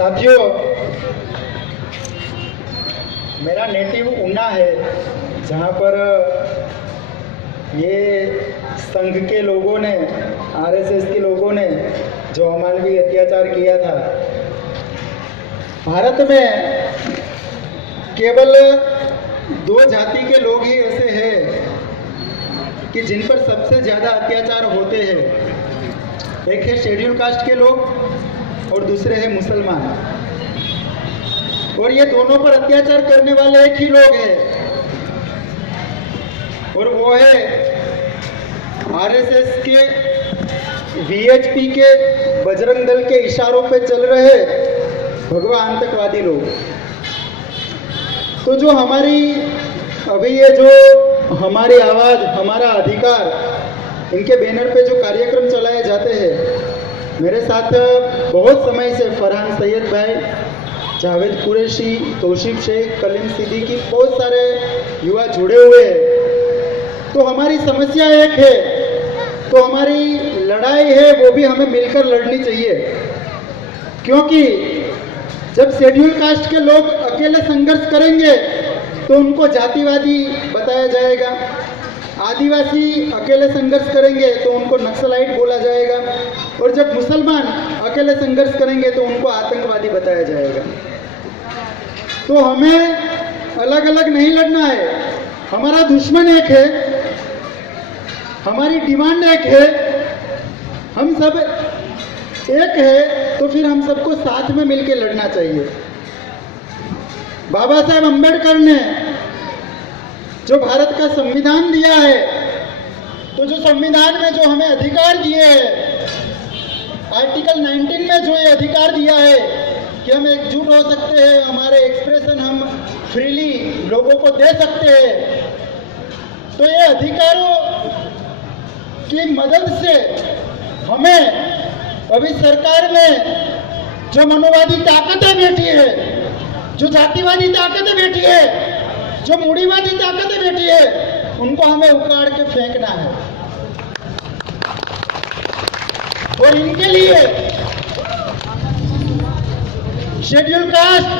साथियों, मेरा नेटिव ऊना है, जहाँ पर ये संघ के लोगों ने, आरएसएस के लोगों ने जो अमानवीय अत्याचार किया था। भारत में केवल दो जाति के लोग ही ऐसे हैं कि जिन पर सबसे ज़्यादा अत्याचार होते हैं। एक है शेड्यूल कास्ट के लोग और दूसरे हैं मुसलमान। और ये दोनों पर अत्याचार करने वाले एक ही लोग हैं, और वो है आरएसएस के, वीएचपी के, बजरंग दल के इशारों पे चल रहे भगवा आतंकवादी लोग। तो जो हमारी अभी ये जो हमारी आवाज़, हमारा अधिकार, इनके बैनर पे जो कार्यक्रम चलाए जाते हैं, मेरे साथ बहुत समय से फरहान सैयद भाई, जावेद कुरैशी, तौसीफ शेख, कलीम सिद्दीकी, बहुत सारे युवा जुड़े हुए हैं। तो हमारी समस्या एक है, तो हमारी लड़ाई है वो भी हमें मिलकर लड़नी चाहिए। क्योंकि जब शेड्यूल कास्ट के लोग अकेले संघर्ष करेंगे तो उनको जातिवादी बताया जाएगा, आदिवासी अकेले संघर्ष करेंगे तो उनको नक्सलाइट बोला जाएगा, और जब मुसलमान अकेले संघर्ष करेंगे तो उनको आतंकवादी बताया जाएगा। तो हमें अलग अलग नहीं लड़ना है। हमारा दुश्मन एक है, हमारी डिमांड एक है, हम सब एक है, तो फिर हम सबको साथ में मिलकर लड़ना चाहिए। बाबा साहेब अम्बेडकर ने जो भारत का संविधान दिया है, तो जो संविधान में जो हमें अधिकार दिए हैं, आर्टिकल 19 में जो ये अधिकार दिया है कि हम एकजुट हो सकते हैं, हमारे एक्सप्रेशन हम फ्रीली लोगों को दे सकते हैं, तो ये अधिकारों की मदद से हमें अभी सरकार में जो मनोवादी ताकतें बैठी है, जो जातिवादी ताकतें बैठी है, जो मूढ़ीवादी ताकतें बैठी है, उनको हमें उखाड़ के फेंकना है। और इनके लिए शेड्यूल कास्ट,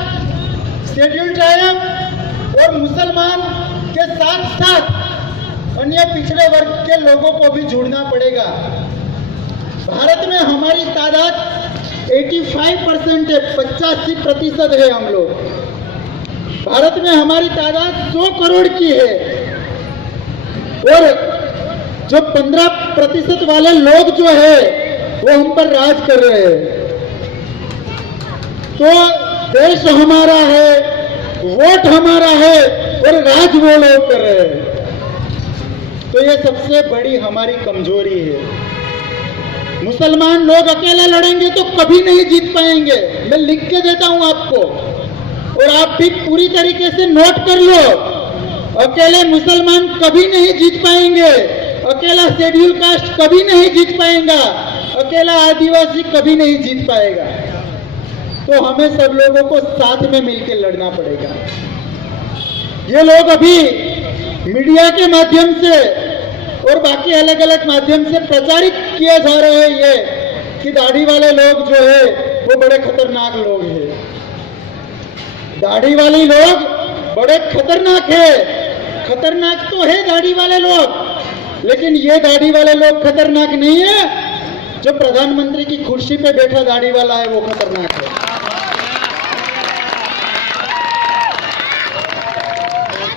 शेड्यूल ट्राइब और मुसलमान के साथ साथ अन्य पिछड़े वर्ग के लोगों को भी जुड़ना पड़ेगा। भारत में हमारी तादाद 85% है, 85% है हम लोग। भारत में हमारी तादाद 100 करोड़ की है, और जो 15% वाले लोग जो है वो हम पर राज कर रहे हैं। तो देश हमारा है, वोट हमारा है, और राज वो लोग कर रहे हैं। तो ये सबसे बड़ी हमारी कमजोरी है। मुसलमान लोग अकेले लड़ेंगे तो कभी नहीं जीत पाएंगे, मैं लिख के देता हूं आपको, और आप भी पूरी तरीके से नोट कर लो। अकेले मुसलमान कभी नहीं जीत पाएंगे, अकेला शेड्यूल कास्ट कभी नहीं जीत पाएगा, अकेला आदिवासी कभी नहीं जीत पाएगा। तो हमें सब लोगों को साथ में मिलकर लड़ना पड़ेगा। ये लोग अभी मीडिया के माध्यम से और बाकी अलग अलग माध्यम से प्रचारित किए जा रहे हैं ये कि दाढ़ी वाले लोग जो है वो बड़े खतरनाक लोग हैं। दाढ़ी वाले लोग बड़े खतरनाक है, खतरनाक तो है दाढ़ी वाले लोग, लेकिन ये दाढ़ी वाले लोग खतरनाक नहीं है। जो प्रधानमंत्री की कुर्सी पे बैठा दाढ़ी वाला है वो खतरनाक है।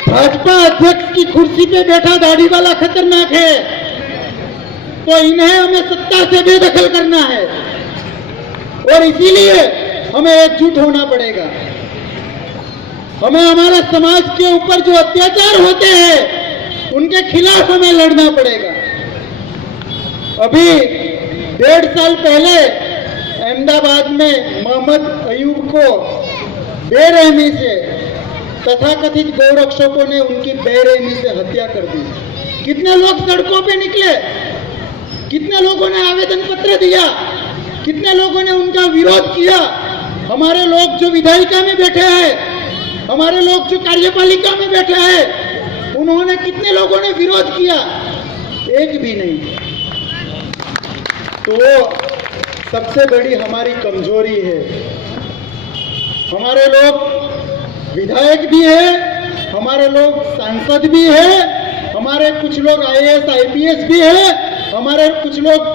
भाजपा अध्यक्ष की कुर्सी पे बैठा दाढ़ी वाला खतरनाक है। तो इन्हें हमें सत्ता से बेदखल करना है, और इसीलिए हमें एकजुट होना पड़ेगा। हमें हमारे समाज के ऊपर जो अत्याचार होते हैं उनके खिलाफ हमें लड़ना पड़ेगा। अभी 1.5 साल पहले अहमदाबाद में मोहम्मद अयूब को बेरहमी से तथाकथित गौरक्षकों ने उनकी बेरहमी से हत्या कर दी। कितने लोग सड़कों पे निकले, कितने लोगों ने आवेदन पत्र दिया, कितने लोगों ने उनका विरोध किया। हमारे लोग जो विधायिका में बैठे हैं, हमारे लोग जो कार्यपालिका में बैठे हैं, उन्होंने कितने लोगों ने विरोध किया? एक भी नहीं। तो सबसे बड़ी हमारी कमजोरी है। हमारे लोग विधायक भी है, हमारे लोग सांसद भी है, हमारे कुछ लोग IAS IPS भी है, हमारे कुछ लोग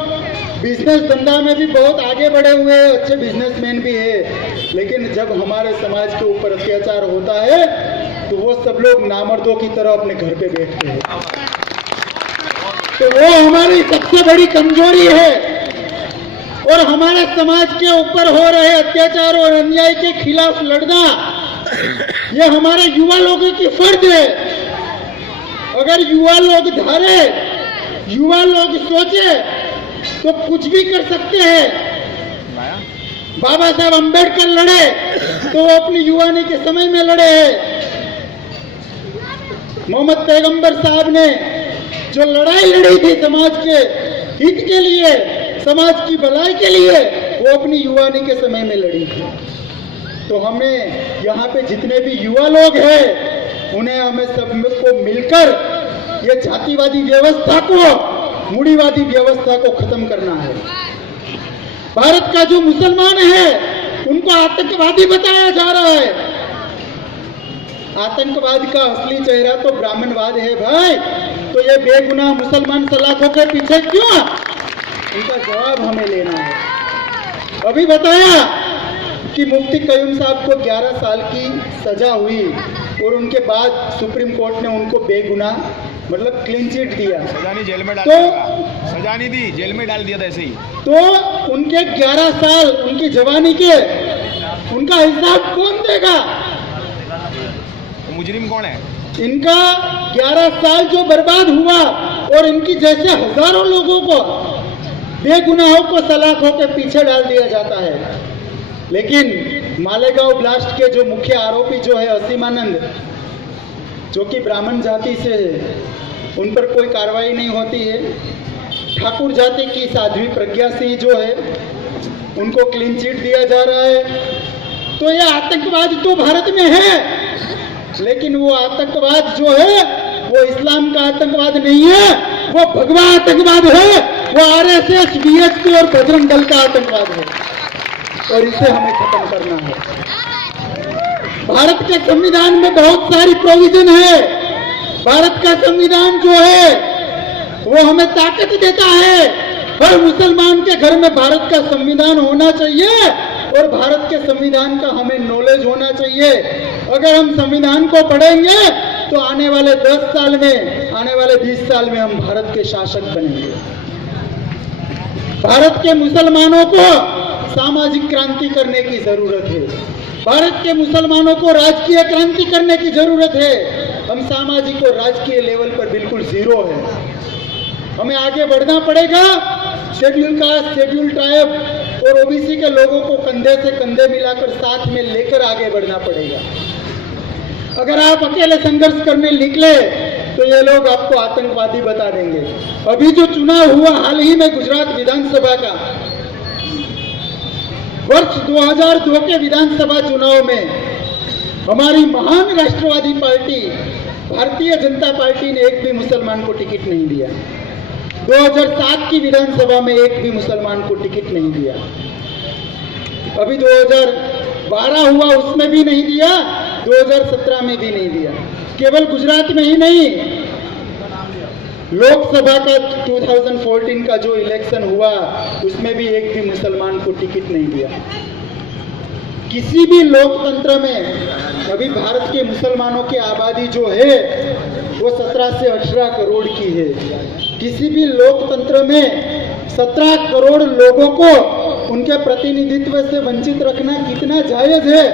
बिजनेस धंधा में भी बहुत आगे बढ़े हुए हैं, अच्छे बिजनेसमैन भी है। लेकिन जब हमारे समाज के ऊपर अत्याचार होता है तो वो सब लोग नामर्दों की तरह अपने घर पे बैठते हैं। तो वो हमारी सबसे बड़ी कमजोरी है। और हमारे समाज के ऊपर हो रहे अत्याचार और अन्याय के खिलाफ लड़ना ये हमारे युवा लोगों की फर्ज है। अगर युवा लोग धारे, युवा लोग सोचे तो कुछ भी कर सकते हैं। बाबा साहब अंबेडकर लड़े तो वो अपनी युवानी के समय में लड़े हैं। मोहम्मद पैगंबर साहब ने जो लड़ाई लड़ी थी समाज के हित के लिए, समाज की भलाई के लिए, वो अपनी युवानी के समय में लड़ी थी। तो हमें यहाँ पे जितने भी युवा लोग हैं उन्हें हमें सबको मिलकर ये जातिवादी व्यवस्था को, मूढ़ीवादी व्यवस्था को खत्म करना है। भारत का जो मुसलमान है उनको आतंकवादी बताया जा रहा है। आतंकवाद का असली चेहरा तो ब्राह्मणवाद है भाई। तो ये बेगुनाह मुसलमान सलाखों के पीछे क्यों? इनका जवाब हमें लेना है। अभी बताया कि मुफ्ती कयूम साहब को 11 साल की सजा हुई और उनके बाद सुप्रीम कोर्ट ने उनको बेगुनाह मतलब क्लीन चिट दिया। सजा नहीं, जेल में डाल तो दिया। सजा नहीं दी, जेल में डाल दिया था ऐसे ही। तो उनके 11 साल उनकी जवानी के उनका हिसाब कौन देगा? मुजरिम कौन है? इनका 11 साल जो बर्बाद हुआ और इनकी जैसे हजारों लोगों को, बेगुनाहों को सलाखों के पीछे डाल दिया जाता है। लेकिन मालेगांव ब्लास्ट के जो मुख्य आरोपी जो है असीमानंद, जो कि ब्राह्मण जाति से है, उन पर कोई कार्रवाई नहीं होती है। ठाकुर जाति की साध्वी प्रज्ञा सिंह जो है उनको क्लीन चिट दिया जा रहा है। तो यह आतंकवाद तो भारत में है, लेकिन वो आतंकवाद जो है वो इस्लाम का आतंकवाद नहीं है, वो भगवा आतंकवाद है, वो RSS BHP और बजरंग दल का आतंकवाद है। और इसे हमें खत्म करना है। भारत के संविधान में बहुत सारी प्रोविजन है। भारत का संविधान जो है वो हमें ताकत देता है। हर मुसलमान के घर में भारत का संविधान होना चाहिए और भारत के संविधान का हमें नॉलेज होना चाहिए। अगर हम संविधान को पढ़ेंगे तो आने वाले 10 साल में, आने वाले 20 साल में हम भारत के शासक बनेंगे। भारत के मुसलमानों को सामाजिक क्रांति करने की जरूरत है। भारत के मुसलमानों को राजकीय क्रांति करने की जरूरत है। हम सामाजिक और राजकीय लेवल पर बिल्कुल जीरो है। हमें आगे बढ़ना पड़ेगा। शेड्यूल कास्ट, शेड्यूल ट्राइब और OBC के लोगों को कंधे से कंधे मिलाकर साथ में लेकर आगे बढ़ना पड़ेगा। अगर आप अकेले संघर्ष करने निकले तो ये लोग आपको आतंकवादी बता देंगे। अभी जो चुनाव हुआ हाल ही में गुजरात विधानसभा का, वर्ष 2002 के विधानसभा चुनाव में हमारी महान राष्ट्रवादी पार्टी भारतीय जनता पार्टी ने एक भी मुसलमान को टिकट नहीं दिया। 2007 की विधानसभा में एक भी मुसलमान को टिकट नहीं दिया। अभी 2012 हुआ उसमें भी नहीं दिया, 2017 में भी नहीं दिया। केवल गुजरात में ही नहीं, लोकसभा का 2014 का जो इलेक्शन हुआ उसमें भी एक भी मुसलमान को टिकट नहीं दिया। किसी भी लोकतंत्र में अभी भारत के मुसलमानों की आबादी जो है वो 17 से 18 करोड़ की है। किसी भी लोकतंत्र में 17 करोड़ लोगों को उनके प्रतिनिधित्व से वंचित रखना कितना जायज है?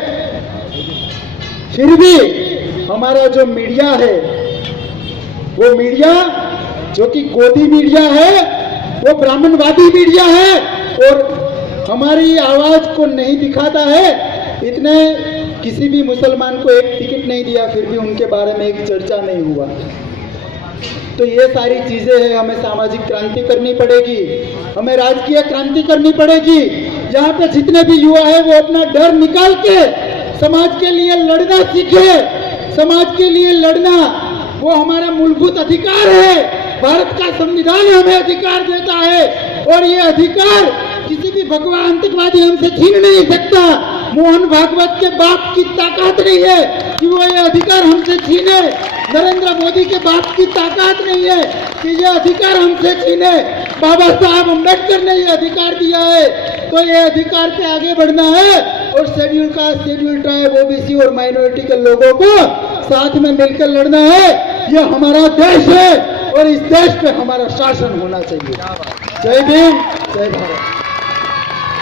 फिर भी हमारा जो मीडिया है, वो मीडिया जो कि गोदी मीडिया है, वो ब्राह्मणवादी मीडिया है और हमारी आवाज को नहीं दिखाता है। इतने किसी भी मुसलमान को एक टिकट नहीं दिया, फिर भी उनके बारे में एक चर्चा नहीं हुआ। तो ये सारी चीजें हैं। हमें सामाजिक क्रांति करनी पड़ेगी, हमें राजकीय क्रांति करनी पड़ेगी। यहाँ पे जितने भी युवा है वो अपना डर निकाल के समाज के लिए लड़ना सीखे। समाज के लिए लड़ना वो हमारा मूलभूत अधिकार है। भारत का संविधान हमें अधिकार देता है और ये अधिकार किसी भी भगवा आतंकवादी हमसे छीन नहीं सकता। मोहन भागवत के बाप की ताकत नहीं है कि वो ये अधिकार हमसे छीने। नरेंद्र मोदी के बाप की ताकत नहीं है कि ये अधिकार हमसे छीने। बाबा साहब अम्बेडकर ने ये अधिकार दिया है, तो ये अधिकार पे आगे बढ़ना है और schedule caste, schedule tribe, OBC और माइनॉरिटी के लोगों को साथ में मिलकर लड़ना है। ये हमारा देश है और इस देश पे हमारा शासन होना चाहिए। जय भीम, जय भारत।